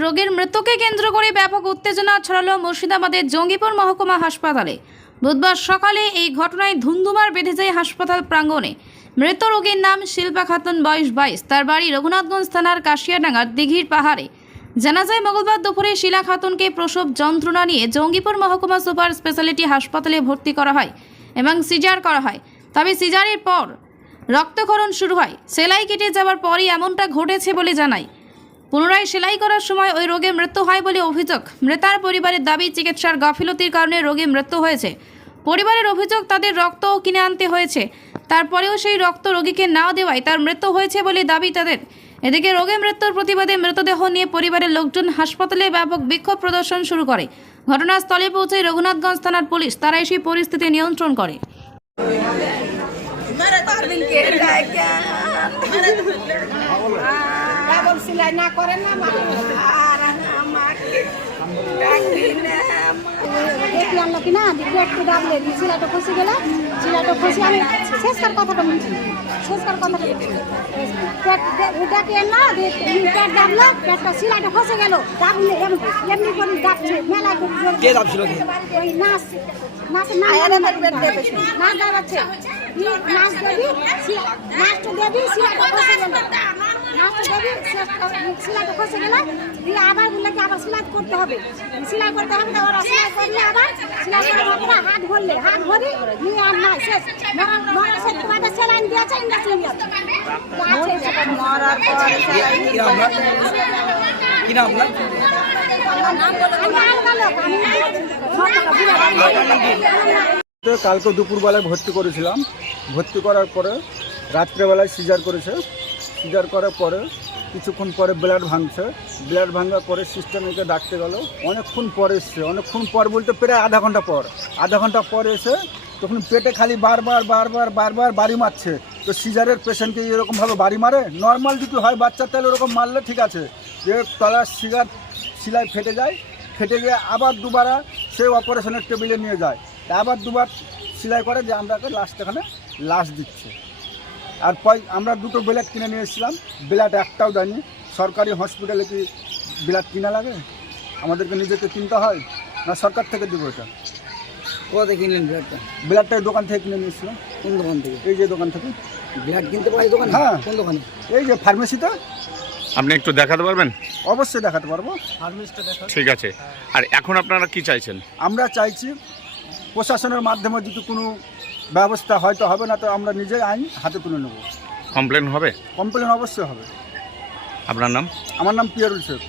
রোগীর মৃত্যুকে কেন্দ্র করে ব্যাপক উত্তেজনা ছড়ালো মুর্শিদাবাদের জঙ্গিপুর মহকুমা হাসপাতালে। বুধবার সকালে এই ঘটনায় ধুন্ধুমার বেঁধে যায় হাসপাতাল প্রাঙ্গণে। মৃত রোগীর নাম শিল্পা খাতুন, বয়স বাইশ। তার বাড়ি রঘুনাথগঞ্জ থানার কাশিয়াডাঙ্গার দিঘির পাহাড়ে। জানা যায়, মঙ্গলবার দুপুরে শিলা খাতুনকে প্রসব যন্ত্রণা নিয়ে জঙ্গিপুর মহকুমা সুপার স্পেশালিটি হাসপাতালে ভর্তি করা হয় এবং সিজার করা হয়। তবে সিজারের পর রক্তক্ষরণ শুরু হয়। সেলাই কেটে যাওয়ার পরই এমনটা ঘটেছে বলে জানায় পুনরায় সেলাই করার সময় ওই রোগে মৃত্যু হয় বলে অভিযোগ। মৃতার পরিবারের দাবি, চিকিৎসার গাফিলতির কারণে রোগী মৃত্যু হয়েছে। পরিবারের অভিযোগ, তাদের রক্তও কিনে আনতে হয়েছে। তারপরেও সেই রক্ত রোগীকে না দেওয়ায় তার মৃত্যু হয়েছে বলে দাবি তাদের। এদিকে রোগে মৃত্যুর প্রতিবাদে মৃতদেহ নিয়ে পরিবারের লোকজন হাসপাতালে ব্যাপক বিক্ষোভ প্রদর্শন শুরু করে। ঘটনাস্থলে পৌঁছে রঘুনাথগঞ্জ থানার পুলিশ তারাই সেই পরিস্থিতি নিয়ন্ত্রণ করে। সেলাই না করেন না দেখি আনলো কি না দেখি একটু ডাবলে সিলাইটা ফসে গেল সিলাইটা ফসে আমি শেষকার কথাটা বলছি শেষকার কথাটা বলছি। ডাকে না পেট ডাবলো পেটটা সিলাইটা ফসে গেল ডাবলে এমনি করে ডাকছে মেলা করে কে কে ওই নাচ নাচ দাঁড়াচ্ছে নাচ দেবী নাচটা দেবী সিলাইটা ফসে গেল। নাচটা দেবী সে- সিলাইটা ফসে গেল দিয়ে আবার বললে কি আবার সেলাই করতে হবে। সেলাই করতে হবে সেলাই করলে আবার সেলাই হবে হাত ভরলে হাত নিয়ে আর নাই শেষ। মরা মরা তোমাদের সেলাইন দিয়েছে ইঞ্জেকশন দিয়েছে মরার পরে কি নাম কি আপনার? তো কালকে দুপুরবেলায় ভর্তি করেছিলাম। ভর্তি করার পরে রাত্রেবেলায় সিজার করেছে। সিজার করার পরে কিছুক্ষণ পরে ব্লাড ভাঙছে। ব্লাড ভাঙার পরে সিস্টেমকে ডাকতে গেল। অনেকক্ষণ পরে এসছে। অনেকক্ষণ পর বলতে প্রায় আধা ঘণ্টা পর। আধা ঘণ্টা পর এসে তখন পেটে খালি বারবার বারবার বারবার বাড়ি মারছে, তো সিজারের পেশেন্টকে এরকমভাবে বাড়ি মারে? নর্মাল যদি হয় বাচ্চার তাহলে ওরকম মারলে ঠিক আছে। যে তলার সিগার সিলাই ফেটে যায়। ফেটে গিয়ে আবার দুবারা সেই অপারেশনের টেবিলে নিয়ে যায়। আবার দুবার সেলাই করে যে আমরাকে লাস্ট এখানে লাশ দিচ্ছে। আর পয় আমরা দুটো ব্লাড কিনে নিয়ে এসেছিলাম। ব্লাড একটাও দেয়নি। সরকারি হসপিটালে কি ব্লাড কিনা লাগে? আমাদেরকে নিজেকে কিনতে হয় না সরকার থেকে দেবো এটা? কোথা থেকে কিনলেন ব্লাডটা ব্লাডটা এই দোকান থেকে কিনে নিয়েছিলাম কোন দোকান থেকে? এই যে দোকান থেকে। ব্লাড কিনতে পারি দোকান? হ্যাঁ। কোন দোকানে? এই যে ফার্মেসিতে। আপনি একটু দেখাতে পারবেন? অবশ্যই দেখাতে পারব। ঠিক আছে। আর এখন আপনারা কি চাইছেন? আমরা চাইছি প্রশাসনের মাধ্যমে যদি কোনো ব্যবস্থা হয়তো হবে না তো আমরা নিজেই আইন হাতে তুলে নেব। কমপ্লেন হবে? কমপ্লেন অবশ্যই হবে। আপনার নাম? আমার নাম পিয়ারুল শেখ।